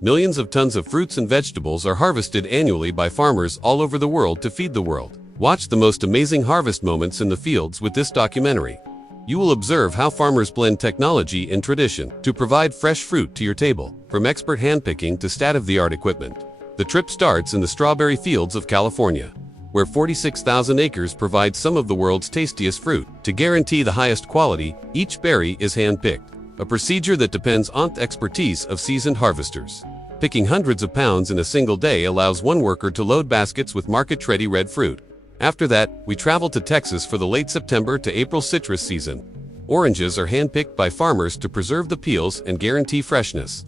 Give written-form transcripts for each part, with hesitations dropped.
Millions of tons of fruits and vegetables are harvested annually by farmers all over the world to feed the world. Watch the most amazing harvest moments in the fields with this documentary. You will observe how farmers blend technology and tradition to provide fresh fruit to your table, from expert handpicking to state-of-the-art equipment. The trip starts in the strawberry fields of California, where 46,000 acres provide some of the world's tastiest fruit. To guarantee the highest quality, each berry is hand-picked, a procedure that depends on the expertise of seasoned harvesters. Picking hundreds of pounds in a single day allows one worker to load baskets with market-ready red fruit. After that, we travel to Texas for the late September to April citrus season. Oranges are hand-picked by farmers to preserve the peels and guarantee freshness.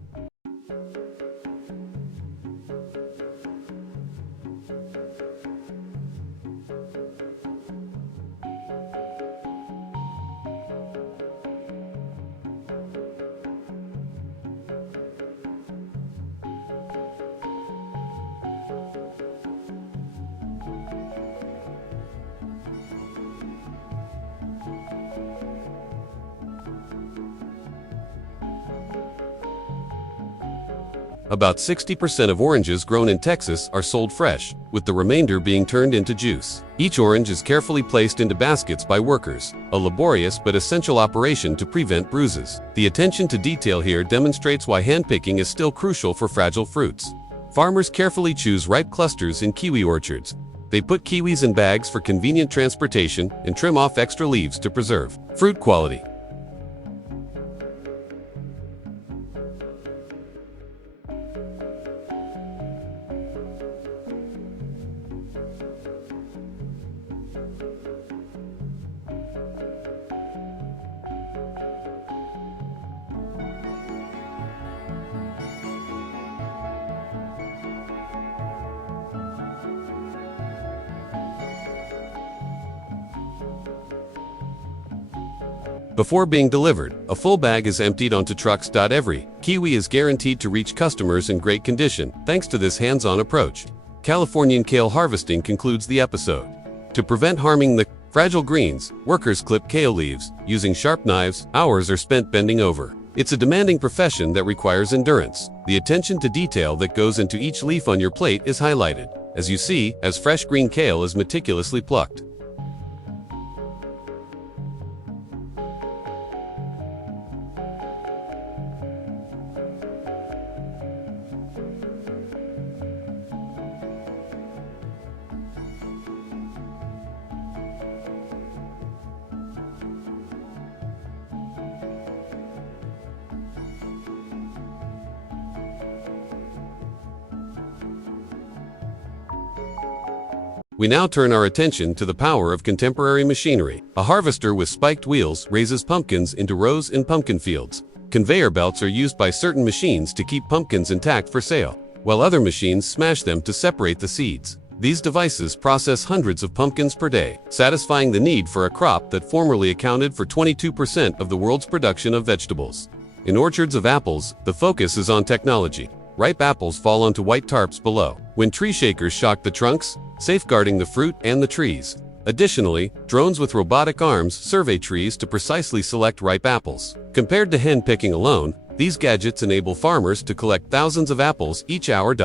About 60% of oranges grown in Texas are sold fresh, with the remainder being turned into juice. Each orange is carefully placed into baskets by workers, a laborious but essential operation to prevent bruises. The attention to detail here demonstrates why handpicking is still crucial for fragile fruits. Farmers carefully choose ripe clusters in kiwi orchards. They put kiwis in bags for convenient transportation and trim off extra leaves to preserve fruit quality. Before being delivered, a full bag is emptied onto trucks. Every kiwi is guaranteed to reach customers in great condition, thanks to this hands-on approach. Californian kale harvesting concludes the episode. To prevent harming the fragile greens, workers clip kale leaves using sharp knives. Hours are spent bending over. It's a demanding profession that requires endurance. The attention to detail that goes into each leaf on your plate is highlighted, as you see, as fresh green kale is meticulously plucked. We now turn our attention to the power of contemporary machinery. A harvester with spiked wheels raises pumpkins into rows in pumpkin fields. Conveyor belts are used by certain machines to keep pumpkins intact for sale, while other machines smash them to separate the seeds. These devices process hundreds of pumpkins per day, satisfying the need for a crop that formerly accounted for 22% of the world's production of vegetables. In orchards of apples, the focus is on technology. Ripe apples fall onto white tarps below, when tree shakers shock the trunks, safeguarding the fruit and the trees. Additionally, drones with robotic arms survey trees to precisely select ripe apples. Compared to hand picking alone, these gadgets enable farmers to collect thousands of apples each hour.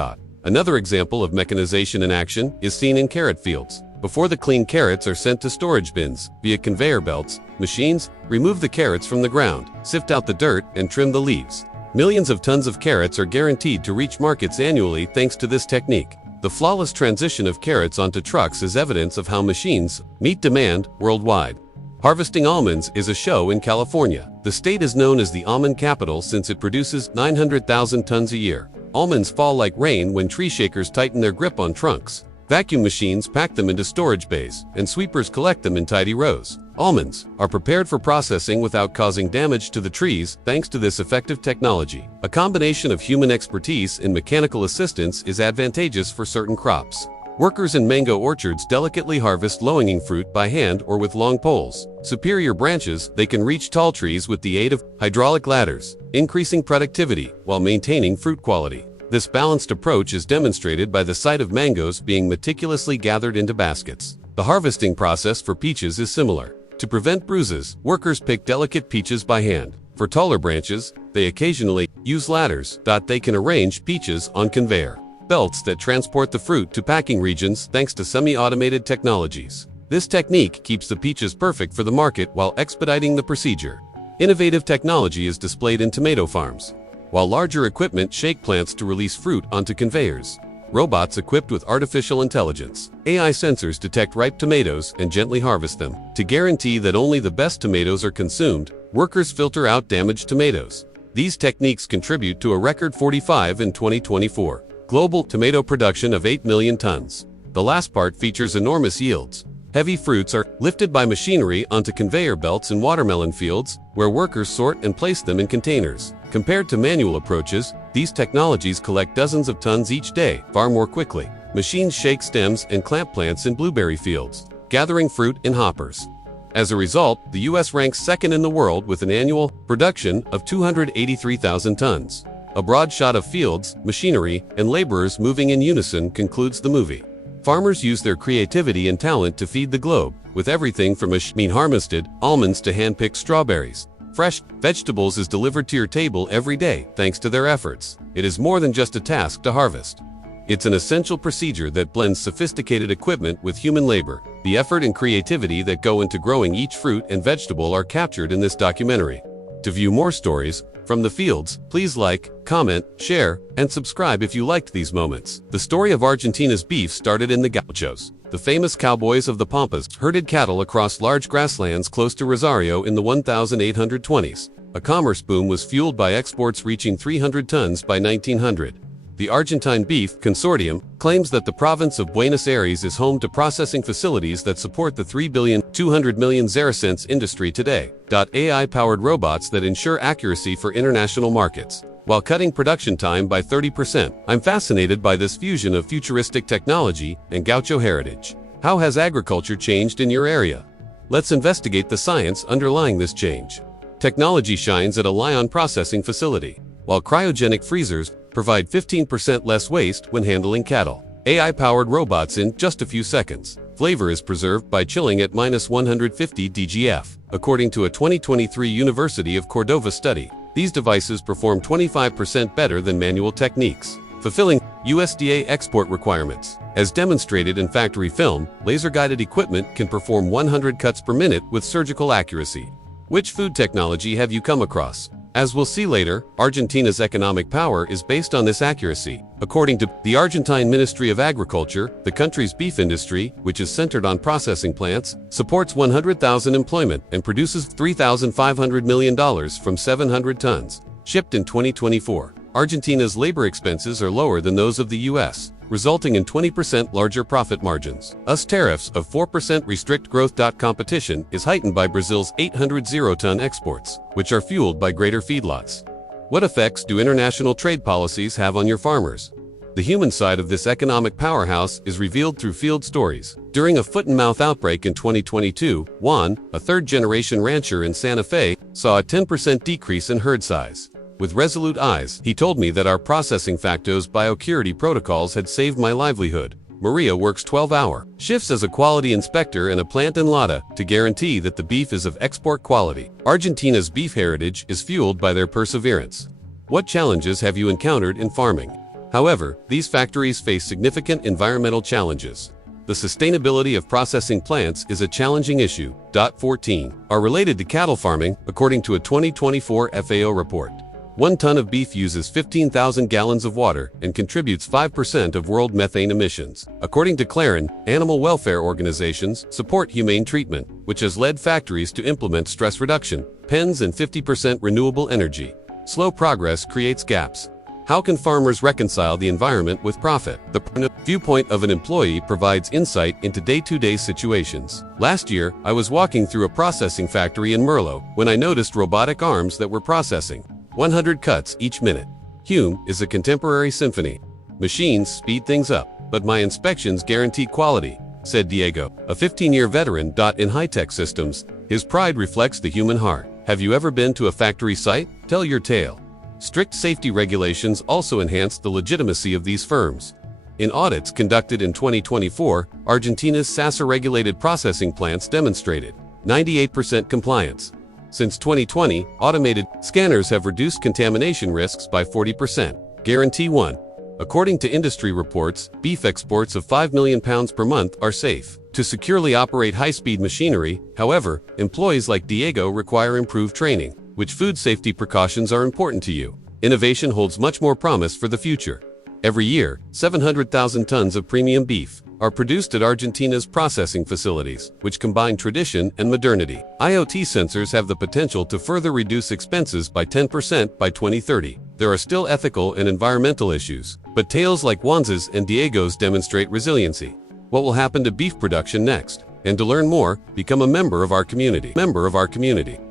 Another example of mechanization in action is seen in carrot fields. Before the clean carrots are sent to storage bins, via conveyor belts, machines remove the carrots from the ground, sift out the dirt, and trim the leaves. Millions of tons of carrots are guaranteed to reach markets annually thanks to this technique. The flawless transition of carrots onto trucks is evidence of how machines meet demand worldwide. Harvesting almonds is a show in California. The state is known as the almond capital since it produces 900,000 tons a year. Almonds fall like rain when tree shakers tighten their grip on trunks. Vacuum machines pack them into storage bays, and sweepers collect them in tidy rows. Almonds are prepared for processing without causing damage to the trees thanks to this effective technology. A combination of human expertise and mechanical assistance is advantageous for certain crops. Workers in mango orchards delicately harvest low-hanging fruit by hand or with long poles. Superior branches, they can reach tall trees with the aid of hydraulic ladders, increasing productivity while maintaining fruit quality. This balanced approach is demonstrated by the sight of mangoes being meticulously gathered into baskets. The harvesting process for peaches is similar. To prevent bruises, workers pick delicate peaches by hand. For taller branches, they occasionally use ladders. They can arrange peaches on conveyor belts that transport the fruit to packing regions thanks to semi-automated technologies. This technique keeps the peaches perfect for the market while expediting the procedure. Innovative technology is displayed in tomato farms, while larger equipment shake plants to release fruit onto conveyors. Robots equipped with artificial intelligence, AI sensors detect ripe tomatoes and gently harvest them. To guarantee that only the best tomatoes are consumed, workers filter out damaged tomatoes. These techniques contribute to a record 45 in 2024. Global tomato production of 8 million tons. The last part features enormous yields. Heavy fruits are lifted by machinery onto conveyor belts in watermelon fields, where workers sort and place them in containers. Compared to manual approaches, these technologies collect dozens of tons each day, far more quickly. Machines shake stems and clamp plants in blueberry fields, gathering fruit in hoppers. As a result, the U.S. ranks second in the world with an annual production of 283,000 tons. A broad shot of fields, machinery, and laborers moving in unison concludes the movie. Farmers use their creativity and talent to feed the globe, with everything from machine-harvested almonds to hand-picked strawberries. Fresh vegetables is delivered to your table every day thanks to their efforts. It is more than just a task to harvest. It's an essential procedure that blends sophisticated equipment with human labor. The effort and creativity that go into growing each fruit and vegetable are captured in this documentary. To view more stories from the fields, please like, comment, share, and subscribe if you liked these moments. The story of Argentina's beef started in the gauchos. The famous cowboys of the Pampas herded cattle across large grasslands close to Rosario in the 1820s. A commerce boom was fueled by exports reaching 300 tons by 1900. The Argentine Beef Consortium claims that the province of Buenos Aires is home to processing facilities that support the 3,200,000,000 Zaracents industry today. AI-powered robots that ensure accuracy for international markets, while cutting production time by 30%. I'm fascinated by this fusion of futuristic technology and gaucho heritage. How has agriculture changed in your area? Let's investigate the science underlying this change. Technology shines at a lion processing facility, while cryogenic freezers provide 15% less waste when handling cattle. AI-powered robots in just a few seconds. Flavor is preserved by chilling at -150 DGF. According to a 2023 University of Cordova study, these devices perform 25% better than manual techniques, fulfilling USDA export requirements. As demonstrated in factory film, laser-guided equipment can perform 100 cuts per minute with surgical accuracy. Which food technology have you come across? As we'll see later, Argentina's economic power is based on this accuracy. According to the Argentine Ministry of Agriculture, the country's beef industry, which is centered on processing plants, supports 100,000 employment and produces $3,500 million from 700 tons shipped in 2024. Argentina's labor expenses are lower than those of the U.S., resulting in 20% larger profit margins. US tariffs of 4% restrict growth. Competition is heightened by Brazil's 800 zero-ton exports, which are fueled by greater feedlots. What effects do international trade policies have on your farmers? The human side of this economic powerhouse is revealed through field stories. During a foot-and-mouth outbreak in 2022, Juan, a third-generation rancher in Santa Fe, saw a 10% decrease in herd size. With resolute eyes, he told me that our processing facto's biosecurity protocols had saved my livelihood. Maria works 12-hour shifts as a quality inspector in a plant in Lada to guarantee that the beef is of export quality. Argentina's beef heritage is fueled by their perseverance. What challenges have you encountered in farming? However, these factories face significant environmental challenges. The sustainability of processing plants is a challenging issue. 14 are related to cattle farming, according to a 2024 FAO report. 1 ton of beef uses 15,000 gallons of water and contributes 5% of world methane emissions. According to Clarin, animal welfare organizations support humane treatment, which has led factories to implement stress reduction, pens, and 50% renewable energy. Slow progress creates gaps. How can farmers reconcile the environment with profit? The viewpoint of an employee provides insight into day-to-day situations. Last year, I was walking through a processing factory in Merlo when I noticed robotic arms that were processing 100 cuts each minute. Hume is a contemporary symphony. Machines speed things up, but my inspections guarantee quality, said Diego, a 15-year veteran. In high-tech systems, his pride reflects the human heart. Have you ever been to a factory site? Tell your tale. Strict safety regulations also enhance the legitimacy of these firms. In audits conducted in 2024, Argentina's SASA-regulated processing plants demonstrated 98% compliance. Since 2020, automated scanners have reduced contamination risks by 40%. Guarantee 1. According to industry reports, beef exports of 5 million pounds per month are safe. To securely operate high-speed machinery, however, employees like Diego require improved training. Which food safety precautions are important to you? Innovation holds much more promise for the future. Every year, 700,000 tons of premium beef are produced at Argentina's processing facilities, which combine tradition and modernity. IoT sensors have the potential to further reduce expenses by 10% by 2030. There are still ethical and environmental issues, but tales like Juan's and Diego's demonstrate resiliency. What will happen to beef production next? And to learn more, become a member of our community.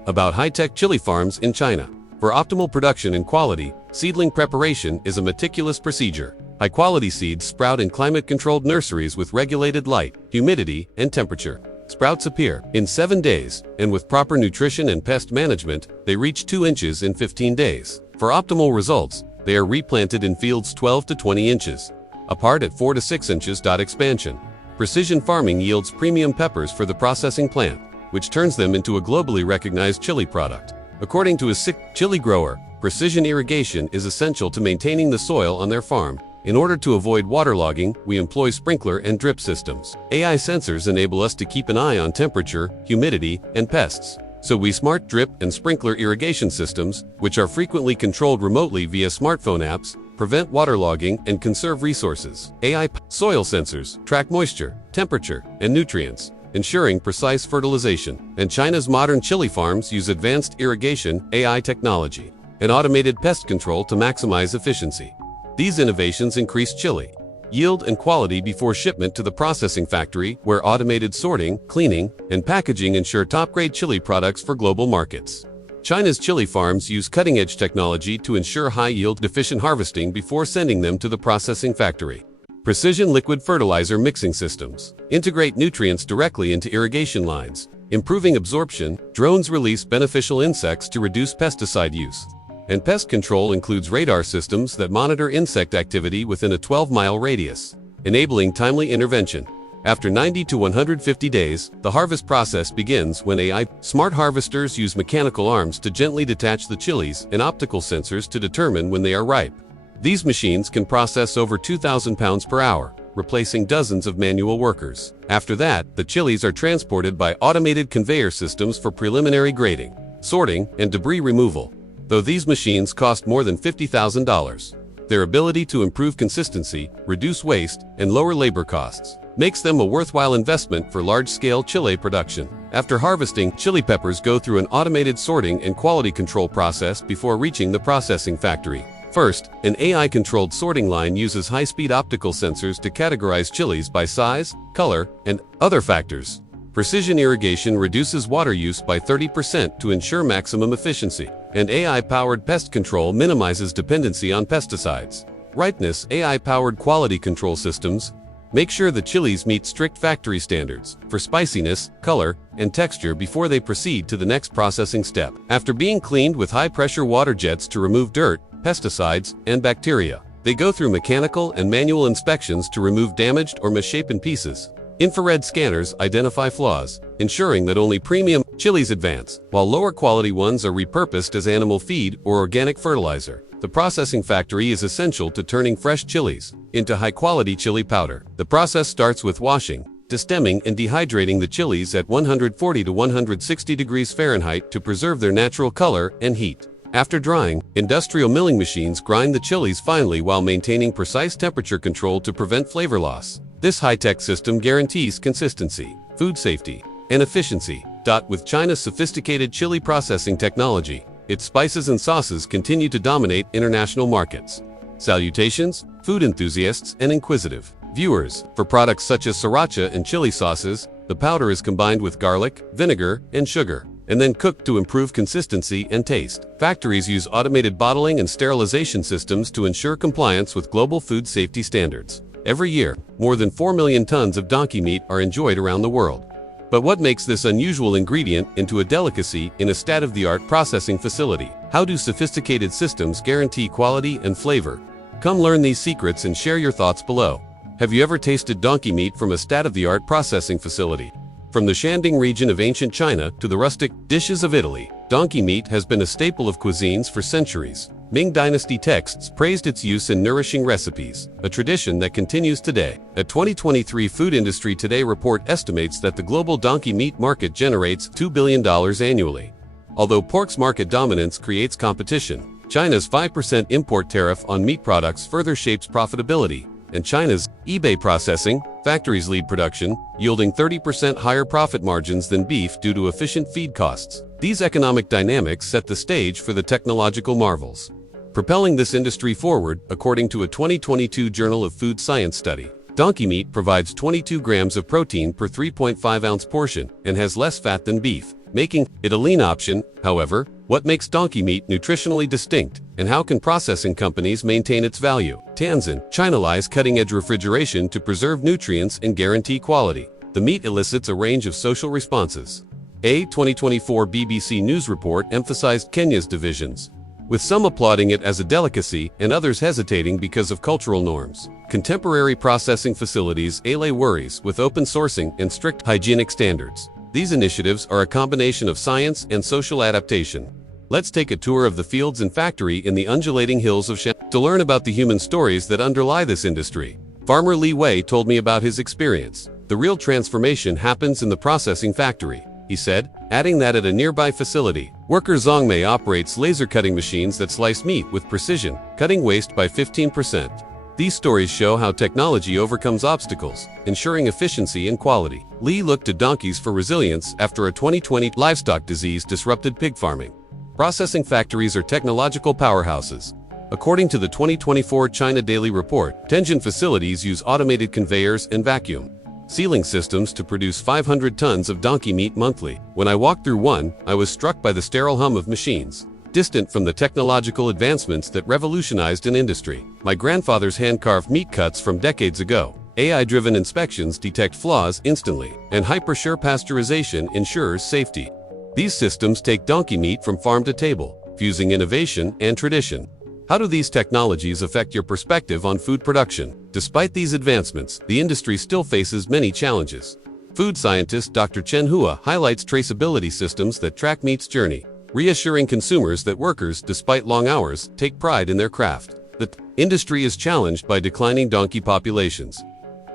About high-tech chili farms in China. For optimal production and quality, seedling preparation is a meticulous procedure. High-quality seeds sprout in climate-controlled nurseries with regulated light, humidity, and temperature. Sprouts appear in 7 days, and with proper nutrition and pest management, they reach 2 inches in 15 days. For optimal results, they are replanted in fields 12 to 20 inches apart at 4 to 6 inches. Expansion. Precision farming yields premium peppers for the processing plant, which turns them into a globally recognized chili product. According to a chili grower, precision irrigation is essential to maintaining the soil on their farm. In order to avoid waterlogging, we employ sprinkler and drip systems. AI sensors enable us to keep an eye on temperature, humidity, and pests. So we smart drip and sprinkler irrigation systems, which are frequently controlled remotely via smartphone apps, prevent waterlogging and conserve resources. AI soil sensors track moisture, temperature, and nutrients, ensuring precise fertilization. And China's modern chili farms use advanced irrigation, AI technology, and automated pest control to maximize efficiency. These innovations increase chili yield and quality before shipment to the processing factory, where automated sorting, cleaning, and packaging ensure top-grade chili products for global markets. China's chili farms use cutting-edge technology to ensure high-yield, efficient harvesting before sending them to the processing factory. Precision liquid fertilizer mixing systems integrate nutrients directly into irrigation lines, improving absorption. Drones release beneficial insects to reduce pesticide use. And pest control includes radar systems that monitor insect activity within a 12-mile radius, enabling timely intervention. After 90 to 150 days, the harvest process begins when AI smart harvesters use mechanical arms to gently detach the chilies and optical sensors to determine when they are ripe. These machines can process over 2,000 pounds per hour, replacing dozens of manual workers. After that, the chilies are transported by automated conveyor systems for preliminary grading, sorting, and debris removal. Though these machines cost more than $50,000, their ability to improve consistency, reduce waste, and lower labor costs makes them a worthwhile investment for large-scale chili production. After harvesting, chili peppers go through an automated sorting and quality control process before reaching the processing factory. First, an AI-controlled sorting line uses high-speed optical sensors to categorize chilies by size, color, and other factors. Precision irrigation reduces water use by 30% to ensure maximum efficiency, and AI-powered pest control minimizes dependency on pesticides. Ripeness AI-powered quality control systems make sure the chilies meet strict factory standards for spiciness, color, and texture before they proceed to the next processing step. After being cleaned with high-pressure water jets to remove dirt, pesticides, and bacteria, they go through mechanical and manual inspections to remove damaged or misshapen pieces. Infrared scanners identify flaws, ensuring that only premium chilies advance, while lower quality ones are repurposed as animal feed or organic fertilizer. The processing factory is essential to turning fresh chilies into high-quality chili powder. The process starts with washing, destemming, and dehydrating the chilies at 140 to 160 degrees Fahrenheit to preserve their natural color and heat. After drying, industrial milling machines grind the chilies finely while maintaining precise temperature control to prevent flavor loss. This high-tech system guarantees consistency, food safety, and efficiency. With China's sophisticated chili processing technology, its spices and sauces continue to dominate international markets. Salutations, food enthusiasts and inquisitive viewers. For products such as sriracha and chili sauces, the powder is combined with garlic, vinegar, and sugar, and then cooked to improve consistency and taste. Factories use automated bottling and sterilization systems to ensure compliance with global food safety standards. Every year, more than 4 million tons of donkey meat are enjoyed around the world. But what makes this unusual ingredient into a delicacy in a state-of-the-art processing facility? How do sophisticated systems guarantee quality and flavor? Come learn these secrets and share your thoughts below. Have you ever tasted donkey meat from a state-of-the-art processing facility? From the Shandong region of ancient China to the rustic dishes of Italy, donkey meat has been a staple of cuisines for centuries. Ming Dynasty texts praised its use in nourishing recipes, a tradition that continues today. A 2023 Food Industry Today report estimates that the global donkey meat market generates $2 billion annually. Although pork's market dominance creates competition, China's 5% import tariff on meat products further shapes profitability, and China's eBay processing factories lead production, yielding 30% higher profit margins than beef due to efficient feed costs. These economic dynamics set the stage for the technological marvels propelling this industry forward. According to a 2022 Journal of Food Science study, donkey meat provides 22 grams of protein per 3.5-ounce portion and has less fat than beef, making it a lean option. However, what makes donkey meat nutritionally distinct, and how can processing companies maintain its value? Tianjin, China lies cutting-edge refrigeration to preserve nutrients and guarantee quality. The meat elicits a range of social responses. A 2024 BBC News report emphasized Kenya's divisions, with some applauding it as a delicacy and others hesitating because of cultural norms. Contemporary processing facilities allay worries with open sourcing and strict hygienic standards. These initiatives are a combination of science and social adaptation. Let's take a tour of the fields and factory in the undulating hills of Shandong to learn about the human stories that underlie this industry. Farmer Li Wei told me about his experience. The real transformation happens in the processing factory, he said, adding that at a nearby facility, worker Zhang Mei operates laser cutting machines that slice meat with precision, cutting waste by 15%. These stories show how technology overcomes obstacles, ensuring efficiency and quality. Li looked to donkeys for resilience after a 2020 livestock disease disrupted pig farming. Processing factories are technological powerhouses. According to the 2024 China Daily Report, Tianjin facilities use automated conveyors and vacuum sealing systems to produce 500 tons of donkey meat monthly. When I walked through one, I was struck by the sterile hum of machines, distant from the technological advancements that revolutionized an industry. My grandfather's hand-carved meat cuts from decades ago. AI-driven inspections detect flaws instantly, and hyper-sure pasteurization ensures safety. These systems take donkey meat from farm to table, fusing innovation and tradition. How do these technologies affect your perspective on food production? Despite these advancements, the industry still faces many challenges. Food scientist Dr. Chen Hua highlights traceability systems that track meat's journey, reassuring consumers that workers, despite long hours, take pride in their craft. The industry is challenged by declining donkey populations,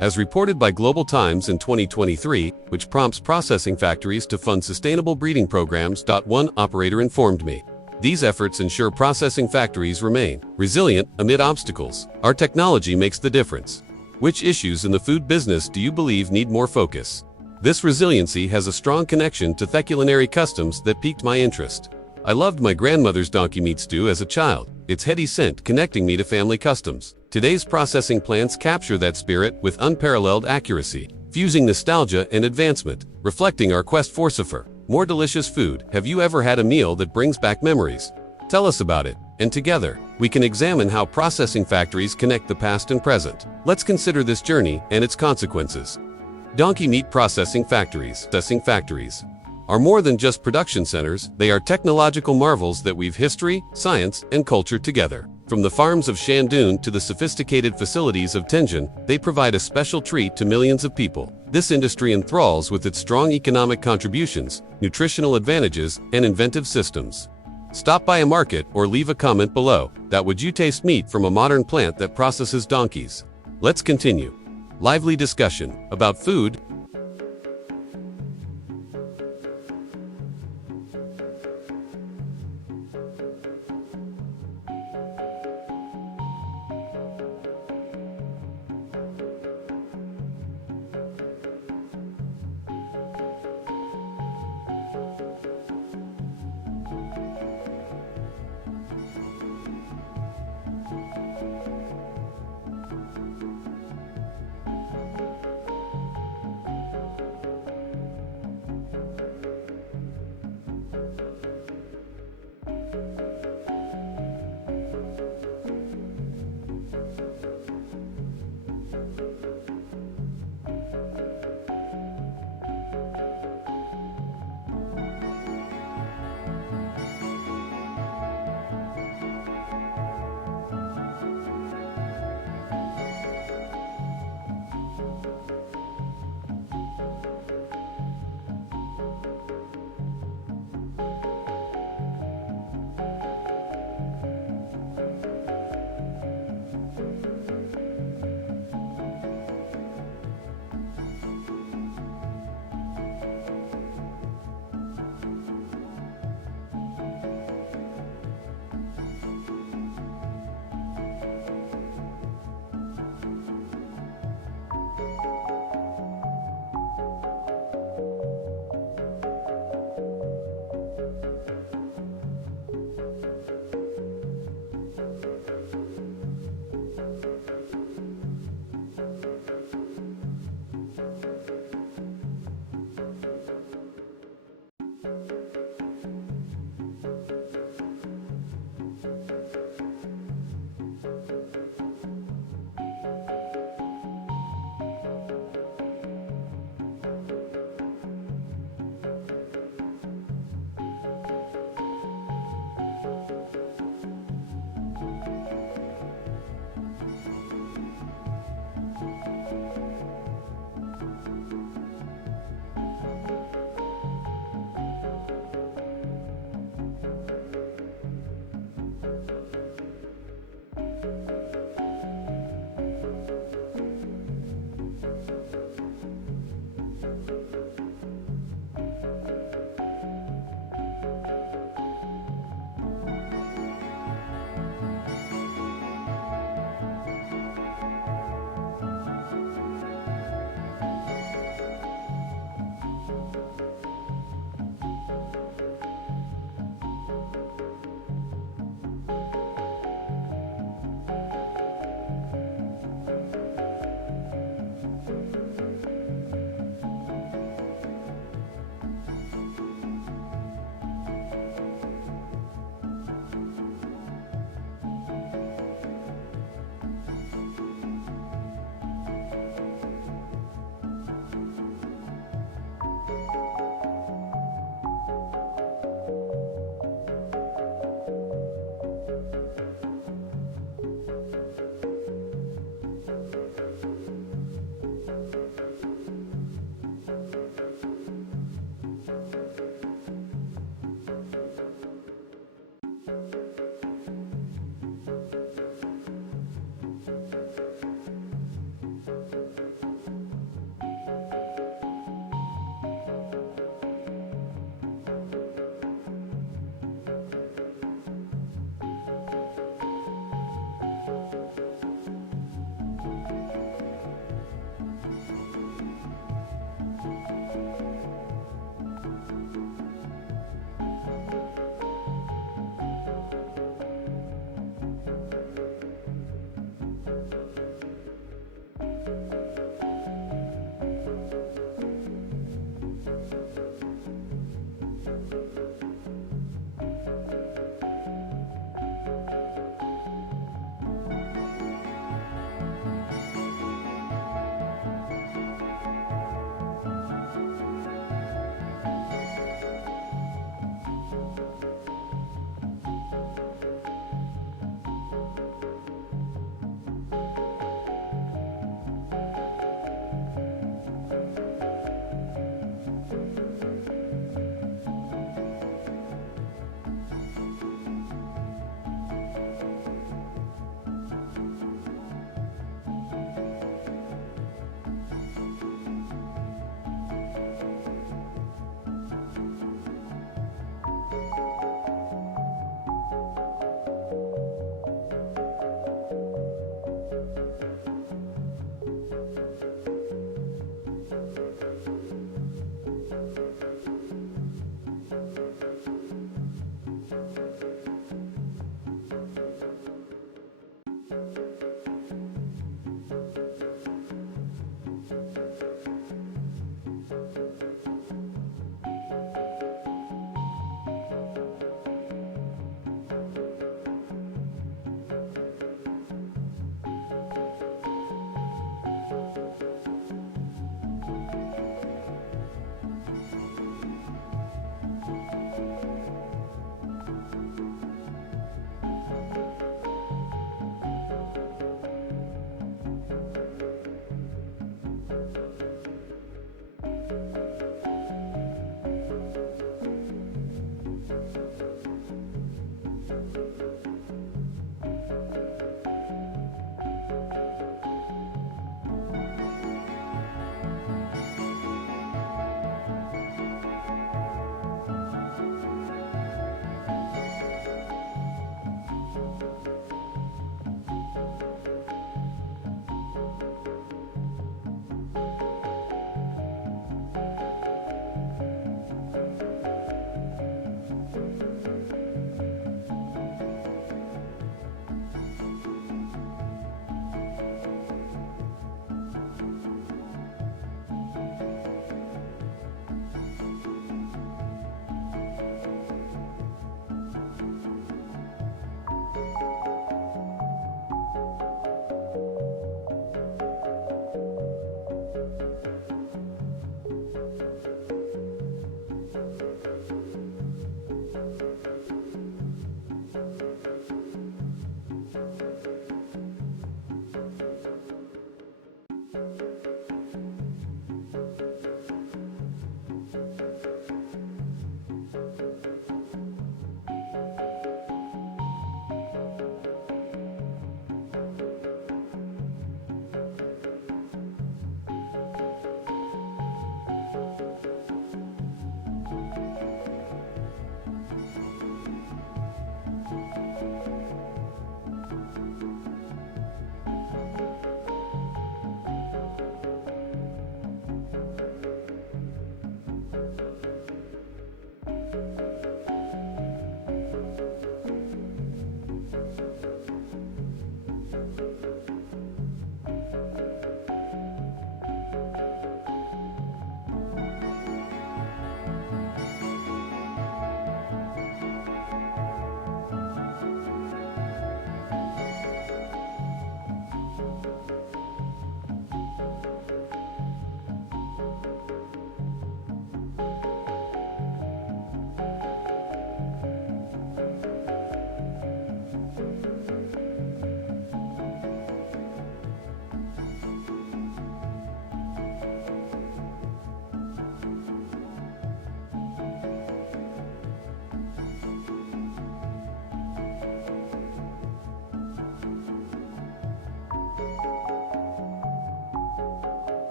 as reported by Global Times in 2023, which prompts processing factories to fund sustainable breeding programs. One operator informed me. These efforts ensure processing factories remain resilient amid obstacles. Our technology makes the difference. Which issues in the food business do you believe need more focus? This resiliency has a strong connection to culinary customs that piqued my interest. I loved my grandmother's donkey meat stew as a child, its heady scent connecting me to family customs. Today's processing plants capture that spirit with unparalleled accuracy, fusing nostalgia and advancement, reflecting our quest for safer, more delicious food. Have you ever had a meal that brings back memories? Tell us about it, and together, we can examine how processing factories connect the past and present. Let's consider this journey and its consequences. Donkey meat processing factories. Processing factories are more than just production centers, they are technological marvels that weave history, science, and culture together. From the farms of Shandong to the sophisticated facilities of Tianjin, they provide a special treat to millions of people. This industry enthralls with its strong economic contributions, nutritional advantages, and inventive systems. Stop by a market or leave a comment below. That would you taste meat from a modern plant that processes donkeys? Let's continue. Lively discussion about food.